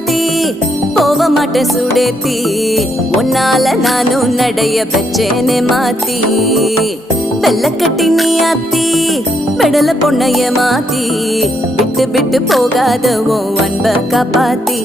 மாத்தி போக மாட்டேன் சுடேத்தி உன்னால நானும் நடைய பெச்சேனே மாத்தி வெள்ளக்கட்டி நீ ஆத்தி பெடல பொண்ணைய மாத்தி விட்டு விட்டு போகாத உன் அன்ப காப்பாத்தி